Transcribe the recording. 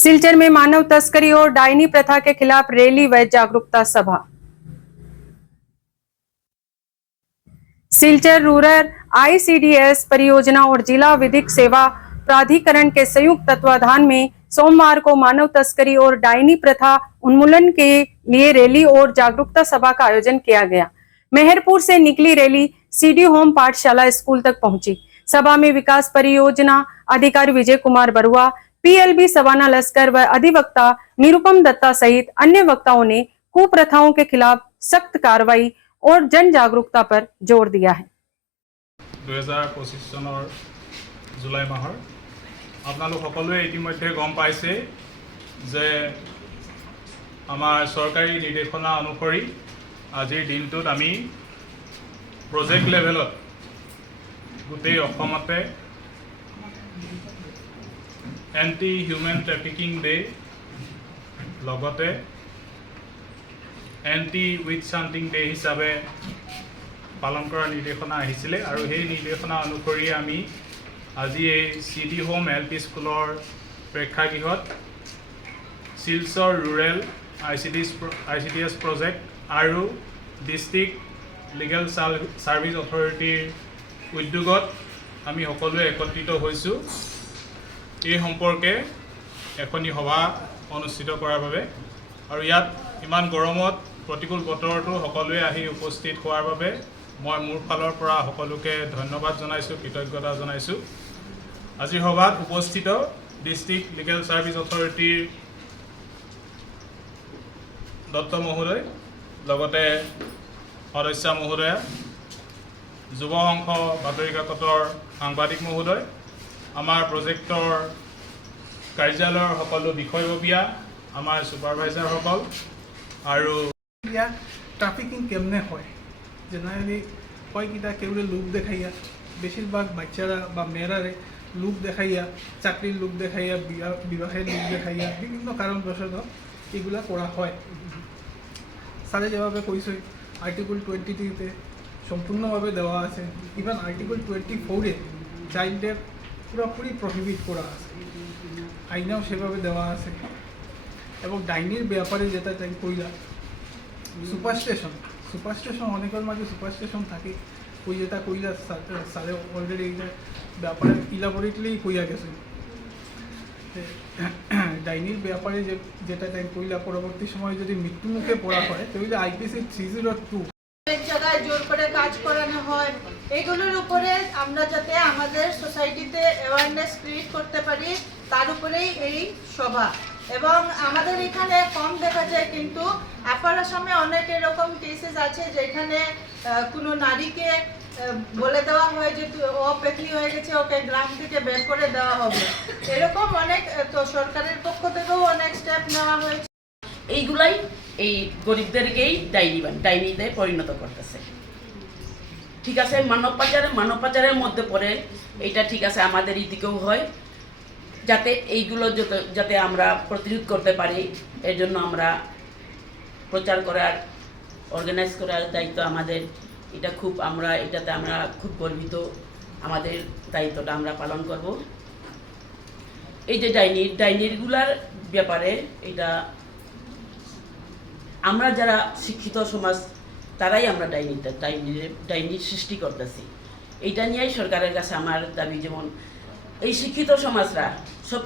सिलचर में मानव तस्करी और डायनी प्रथा के खिलाफ रैली व जागरूकता सभा। सिलचर रूरल आईसीडीएस परियोजना और जिला विधिक सेवा प्राधिकरण के संयुक्त तत्वाधान में सोमवार को मानव तस्करी और डायनी प्रथा उन्मूलन के लिए रैली और जागरूकता सभा का आयोजन किया गया। मेहरपुर से निकली रैली सीडी होम पाठशाला स्कूल तक पहुंची। सभा में विकास परियोजना अधिकारी विजय कुमार बरुआ, पीएलबी सवाना लश्कर व अधिवक्ता निरुपम दत्ता सहित अन्य वक्ताओं ने कुप्रथाओं के खिलाफ सख्त कार्रवाई और जन जागरूकता पर जोर दिया है। 2025 চনৰ জুলাই মাহৰ আপোনালোক সকলোৱে ইতিমধ্যে গম পাইছে যে আমাৰ চৰকাৰী নিৰ্দেশনা অনুসৰি আজিৰ দিনটোত আমি প্ৰজেক্ট লেভেলত গোটেই অসমতে এন্টি হিউমেন ট্ৰেফিকিং ডে লগতে এন্টি উইচ হান্টিং ডে হিচাপে পালন কৰাৰ নিৰ্দেশনা আহিছিলে আৰু সেই নিৰ্দেশনা অনুসৰি আমি আজি এই সিডি হোম এলপি স্কুলৰ প্ৰেক্ষাগৃহত শিলচৰ ৰুৰেল আইচিডিএছ প্ৰজেক্ট আৰু ডিষ্ট্ৰিক্ট লিগেল সাৰ্ভিস অথৰিটিৰ উদ্যোগত আমি সকলোৱে একত্ৰিত হৈছোঁ এই সম্পৰ্কে এখনি সভা অনুষ্ঠিত কৰাৰ বাবে আৰু ইয়াত ইমান গৰমত প্ৰতিকূল বতৰটো সকলোৱে আহি উপস্থিত হোৱাৰ বাবে মই মোৰ ফালৰ পৰা সকলোকে ধন্যবাদ জনাইছোঁ, কৃতজ্ঞতা জনাইছোঁ। আজি সভাত উপস্থিত ডিষ্ট্ৰিক্ট লিগেল সাৰ্ভিস অথৰিটিৰ দত্ত মহোদয়, লগতে সদস্য মহোদয়, যুৱ সংঘ বাতৰি কাকতৰ সাংবাদিক মহোদয়, আমাৰ প্ৰজেক্টৰ কাৰ্যালয়ৰ সকলো বিষয়ববীয়া, আমাৰ সুপাৰভাইজাৰসকল আৰু ট্রাফিকিং কেমনে হয় জেনারেলি কয়কিটা কেউরে লোক দেখাইয়া বেশিরভাগ বাচ্চারা বা মেয়েরারে লোক দেখাইয়া চাকরির লোক দেখাইয়া বিবাহের লোক দেখাইয়া বিভিন্ন কারণবশত এগুলা করা হয়। স্যারে যেভাবে কইছে আর্টিকেল 23-তে সম্পূর্ণভাবে দেওয়া আছে, ইভেন আর্টিকেল 24-এ চাইল্ডের পুরোপুরি প্রহিবিট করা আছে, আইনেও সেভাবে দেওয়া আছে। এবং ডাইনির ব্যাপারে যেটা তাই কইলা সুপারস্টেশন অনেকের মাঝে সুপারস্টেশন থাকে, ওই যেটা কইলা স্যারে অলরেডি এইটা ব্যাপারে ইলাবোরেটলি কইয়া গেছে। ডাইনির ব্যাপারে যেটা তাই কইলা পরবর্তী সময়ে যদি মৃত্যুমুখে পড়া হয় তাহলে আইপিসি 302 এক জায়গায় জোর করে কাজ করানো হয়, এগুলোর উপরে আমরা যাতে আমাদের সোসাইটিতে অ্যাওয়ারনেস ক্রিয়েট করতে পারি তার উপরেই এই সভা। এবং আমাদের এখানে কম দেখা যায়, কিন্তু আপার আসামে অনেক এরকম কেসেস আছে যেখানে কোনো নারীকে বলে দেওয়া হয় যে ও পেতনি হয়ে গেছে, ওকে গ্রাম থেকে বের করে দেওয়া হবে। এরকম অনেক, তো সরকারের পক্ষ থেকেও অনেক স্টেপ নেওয়া হয়েছে। এইগুলাই এই গরিবদেরকেই ডাইনিতে পরিণত করতেছে। ঠিক আছে, মানব পাচারের মধ্যে পড়ে এইটা, ঠিক আছে, আমাদের এই দিকেও হয়, যাতে এইগুলো যাতে আমরা প্রতিরোধ করতে পারি এর জন্য আমরা প্রচার করার, অর্গানাইজ করার দায়িত্ব আমাদের। এটাতে আমরা খুব গর্বিত, আমাদের দায়িত্বটা আমরা পালন করব। এই যে ডাইনিরগুলার ব্যাপারে, এটা আমরা যারা শিক্ষিত সমাজ তারাই আমরা ডাইনির সৃষ্টি করতেছি। এইটা নিয়েই সরকারের কাছে আমার দাবি, যেমন এই শিক্ষিত সমাজরা সব